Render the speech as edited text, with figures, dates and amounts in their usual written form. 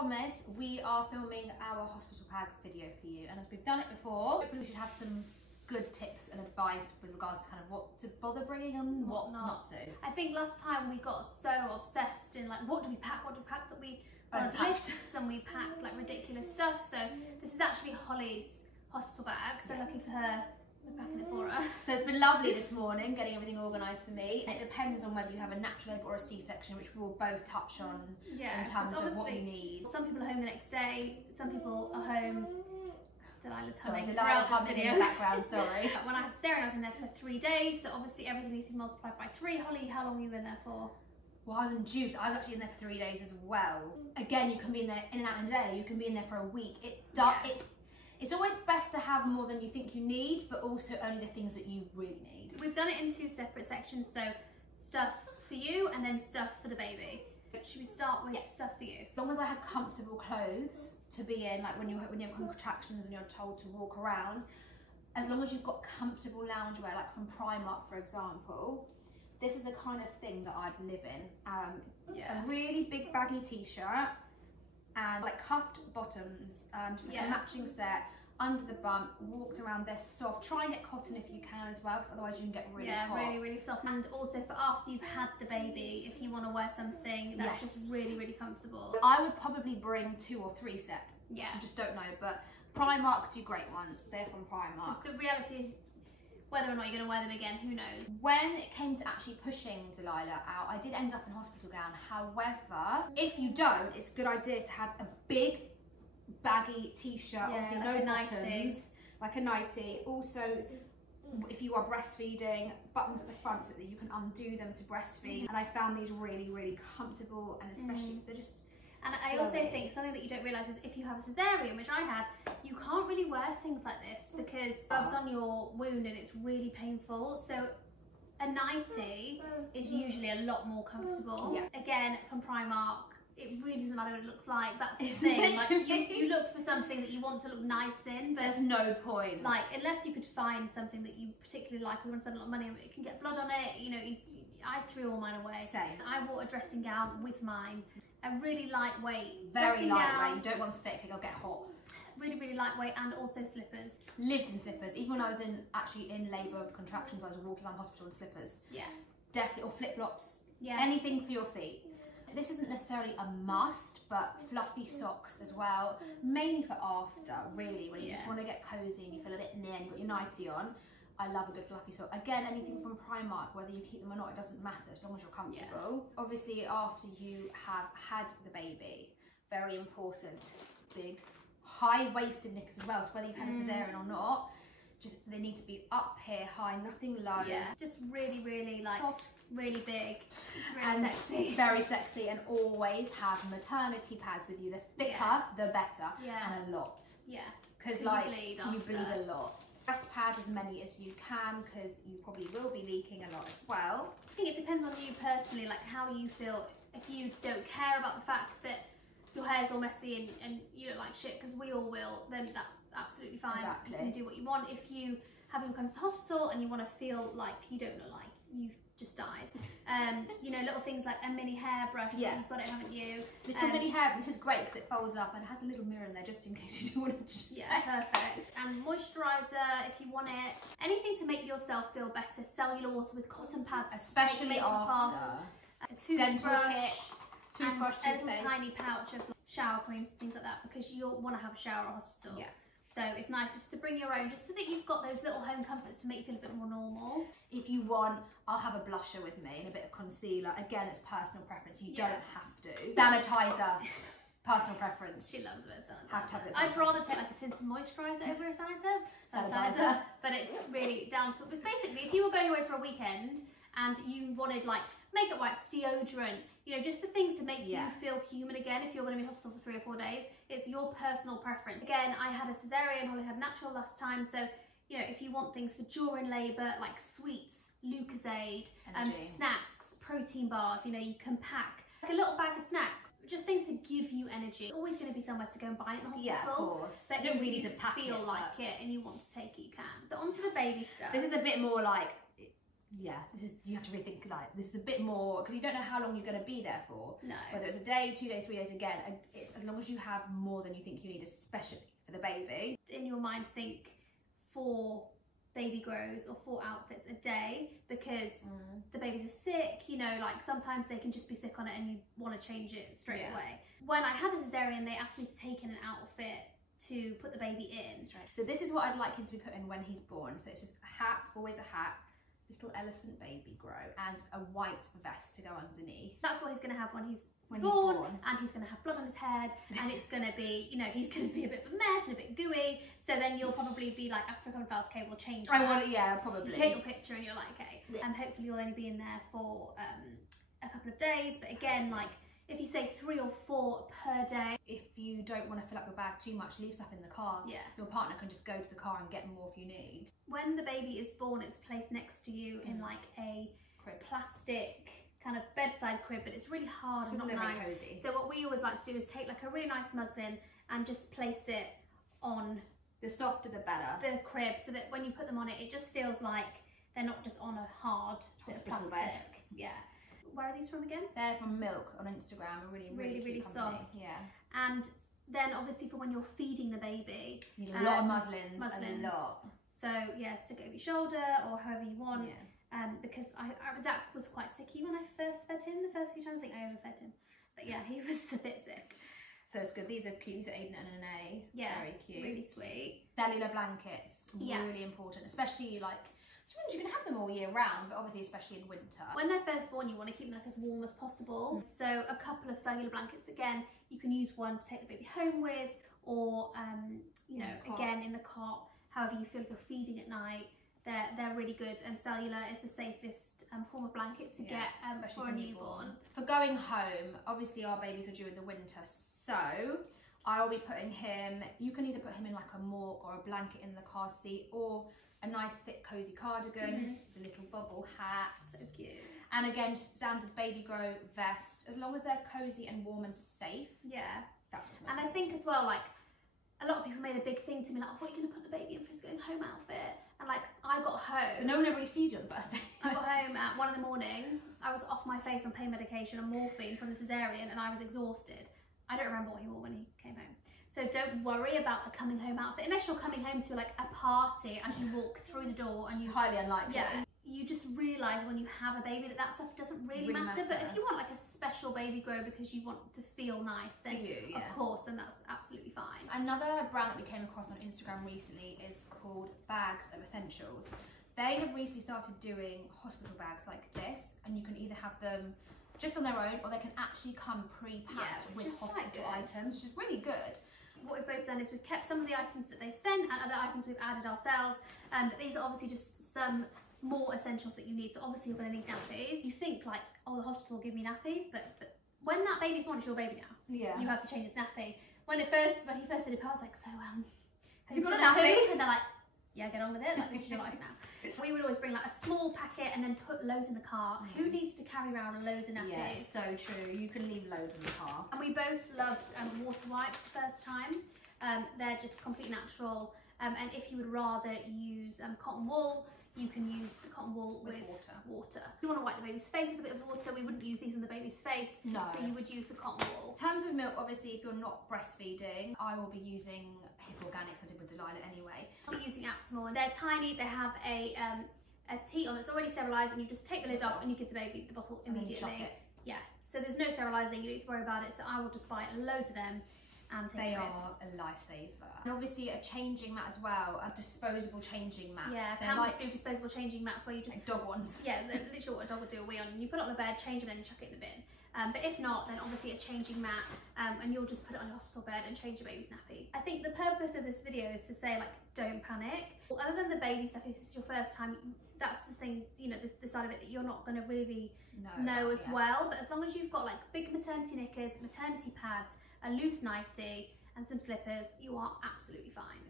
promise, we are filming our hospital bag video for you, and as we've done it before, hopefully we should have some good tips and advice with regards to kind of what to bother bringing and what not to. I think last time we got so obsessed in like what do we pack that we got lists and we packed like ridiculous stuff. So this is actually Holly's hospital bag, so lucky for her, we're packing it for her. So it's been lovely this morning getting everything organised for me. It depends on whether you have a natural labour or a C-section, which we'll both touch on in terms of what you need. Some people are home the next day, some people are home. Delilah's humming throughout this video. In the background, sorry. When I had Sarah, I was in there for 3 days, so obviously everything needs to be multiplied by 3. Holly, how long have you been there for? Well, I was induced. I was actually in there for 3 days as well. Again, you can be in there in and out in a day. You can be in there for a week. It's always best to have more than you think you need, but also only the things that you really need. We've done it in 2 separate sections, so stuff for you and then stuff for the baby. Should we start with stuff for you? As long as I had comfortable clothes to be in, like when you have contractions and you're told to walk around, as long as you've got comfortable loungewear, like from Primark, for example, this is the kind of thing that I'd live in. A really big baggy t-shirt and like cuffed bottoms, just like a matching set under the bump, walked around, they're soft. Try and get cotton if you can as well, because otherwise you can get really hot. Yeah, really soft. And also for after you've had the baby, if you want to wear something that's just really comfortable. I would probably bring 2 or 3 sets. Yeah. I just don't know, but Primark do great ones. They're from Primark. Because the reality is, whether or not you're going to wear them again, who knows? When it came to actually pushing Delilah out, I did end up in hospital gown. However, if you don't, it's a good idea to have a big baggy t-shirt, obviously like no buttons, like a nightie. Also, if you are breastfeeding, buttons at the front so that you can undo them to breastfeed. And I found these really comfortable, and especially they're just. And I also think something that you don't realise is if you have a cesarean, which I had, you can't really wear things like this because rubs on your wound and it's really painful. So a nightie is usually a lot more comfortable. Yeah. Again, from Primark. It really doesn't matter what it looks like, that's the thing. Like you look for something that you want to look nice in, but there's no point. Like, unless you could find something that you particularly like, you want to spend a lot of money on, it can get blood on it, you know, I threw all mine away. Same. I bought a dressing gown with mine, a really lightweight Very lightweight, gown. you don't want thick, it'll get hot. Really lightweight, and also slippers. Lived in slippers, even when I was actually in labour of contractions, I was walking around hospital in slippers. Yeah. Definitely, or flip-flops. Yeah. Anything for your feet. This isn't necessarily a must, but fluffy socks as well, mainly for after, really, when you just want to get cozy and you feel a bit near and you've got your nightie on. I love a good fluffy sock. Again, anything from Primark, whether you keep them or not, it doesn't matter as long as you're comfortable. Yeah. Obviously, after you have had the baby, very important, big, high-waisted knickers as well, so whether you've had a cesarean or not, just they need to be up here, high, nothing low. Yeah, just really like soft, really big, really sexy. Very sexy, and always have maternity pads with you. The thicker, the better, and a lot. Yeah, because like you bleed a lot. Breast pads as many as you can, because you probably will be leaking a lot as well. I think it depends on you personally, like how you feel. If you don't care about the fact that your hair's all messy and you don't like shit, because we all will, then that's absolutely fine. Exactly. You can do what you want. If you have him come to the hospital and you want to feel like you don't look like you've just died, you know, little things like a mini hairbrush. Yeah, you've got it, haven't you? Little mini hair. This is great because it folds up and has a little mirror in there just in case you do want to. Yeah, perfect. And moisturiser if you want it. Anything to make yourself feel better. Cellular water with cotton pads, especially after. A toothbrush. Toothbrush, and a little tiny pouch of shower creams, things like that, because you'll want to have a shower at hospital. Yeah. So it's nice just to bring your own, just so that you've got those little home comforts to make you feel a bit more normal. If you want, I'll have a blusher with me and a bit of concealer. Again, it's personal preference. You don't have to. Sanitizer, personal preference. She loves a bit of sanitizer. Have to have it. I'd rather take like a tinted moisturiser over a sanitizer, but it's really down to. It's basically if you were going away for a weekend and you wanted like makeup wipes, deodorant, you know, just the things to make you feel human again if you're going to be in hospital for 3 or 4 days. It's your personal preference. Again, I had a cesarean, Holly had natural last time, so, you know, if you want things for during labour, like sweets, Lucozade, snacks, protein bars, you know, you can pack like a little bag of snacks, just things to give you energy. It's always going to be somewhere to go and buy it in the hospital. Yeah, of course. But you don't really need to pack feel like it and you want to take it, you can. So onto the baby stuff. This is a bit more like yeah, you have to rethink, like, this is a bit more, because you don't know how long you're going to be there for. No. Whether it's a day, 2 days, 3 days, again, it's as long as you have more than you think you need, especially for the baby. In your mind, think 4 baby grows or 4 outfits a day, because the babies are sick, you know, like sometimes they can just be sick on it and you want to change it straight away. When I had the cesarean, they asked me to take in an outfit to put the baby in. So this is what I'd like him to be put in when he's born. So it's just a hat, always a hat, little elephant baby grow, and a white vest to go underneath. That's what he's going to have when he's born, and he's going to have blood on his head, and it's going to be, you know, he's going to be a bit of a mess and a bit gooey. So then you'll probably be like, after a couple of hours, okay, we'll change that. Yeah, probably. You take your picture and you're like, okay. And hopefully you'll only be in there for a couple of days. But again, like, if you say 3 or 4 per day. If you don't want to fill up your bag too much, leave stuff in the car. Yeah. Your partner can just go to the car and get more if you need. When the baby is born, it's placed next to you in like a plastic kind of bedside crib, but it's really hard and not nice. Cozy. So what we always like to do is take like a really nice muslin and just place it on. The softer the better. The crib, so that when you put them on it, it just feels like they're not just on a hard hospital bed. Yeah. Where are these from again? They're from Milk on Instagram. Really soft. Yeah. And then obviously for when you're feeding the baby, you need a lot of muslins. A lot. So yeah, stick it over your shoulder or however you want. Yeah. Because Zack was quite sicky when I first fed him. The first few times I think I overfed him, but yeah, he was a bit sick. So it's good. These are cute. These are Aiden and an A. Yeah. Very cute. Really sweet. Cellular blankets. Really important, especially like. You can have them all year round, but obviously especially in winter. When they're first born, you want to keep them like as warm as possible. So a couple of cellular blankets, again, you can use one to take the baby home with, or you know, again in the cot, however you feel if you're feeding at night. They're really good, and Cellular is the safest form of blanket to get for a newborn. For going home, obviously our babies are due in the winter, so I'll be putting him, you can either put him in like a morgue or a blanket in the car seat, or a nice thick cozy cardigan, the little bubble hat. So cute. And again, standard baby grow vest, as long as they're cozy and warm and safe. Yeah. That's what's most important. I think as well, like, a lot of people made a big thing to me, like, oh, what are you going to put the baby in for his going home outfit? And like, I got home. But no one ever really sees you on the first day. I got home at 1 in the morning. I was off my face on pain medication and morphine from the cesarean, and I was exhausted. I don't remember what he wore when he came home. So don't worry about the coming home outfit, unless you're coming home to like a party and you walk through the door and you... Highly unlikely. Yeah. You just realise when you have a baby that stuff doesn't really matter. But if you want like a special baby grow because you want to feel nice, then of course, then that's absolutely fine. Another brand that we came across on Instagram recently is called Bags of Essentials. They have recently started doing hospital bags like this, and you can either have them just on their own, or they can actually come pre-packed with hospital items, which is really good. What we've both done is we've kept some of the items that they've sent and other items we've added ourselves, but these are obviously just some more essentials that you need. So obviously you're going to need nappies. You think like, oh, the hospital will give me nappies, but when that baby's born, it's your baby now. Yeah. You have to change its nappy. When he first did it, I was like, so have you got a nappy? And they're like, yeah, get on with it, like this is your life now. We would always bring like a small packet and then put loads in the car. Who needs to carry around loads of nappies? Yes, so true. You can leave loads in the car. And we both loved water wipes the first time. They're just completely natural. And if you would rather use cotton wool, you can use cotton wool with water. If you want to wipe the baby's face with a bit of water, we wouldn't use these on the baby's face. No. So you would use the cotton wool. In terms of milk, obviously, if you're not breastfeeding, I will be using Hip Organics. I did with Delilah anyway. I'll be using Aptamil, and they're tiny. They have a teat on that's already sterilised, and you just take the lid off and you give the baby the bottle immediately. Yeah. So there's no sterilising. You don't need to worry about it. So I will just buy loads of them. And they are a lifesaver. And obviously a changing mat as well, a disposable changing mats. Yeah, Pampers do disposable changing mats where you just... Like dog ones. Yeah, literally what a dog would do a wee on. You put it on the bed, change it, and then chuck it in the bin. But if not, then obviously a changing mat, and you'll just put it on your hospital bed and change your baby's nappy. I think the purpose of this video is to say, like, don't panic. Well, other than the baby stuff, if this is your first time, that's the thing, you know, the side of it that you're not going to really know as well. But as long as you've got like big maternity knickers, maternity pads, a loose nightie and some slippers, you are absolutely fine.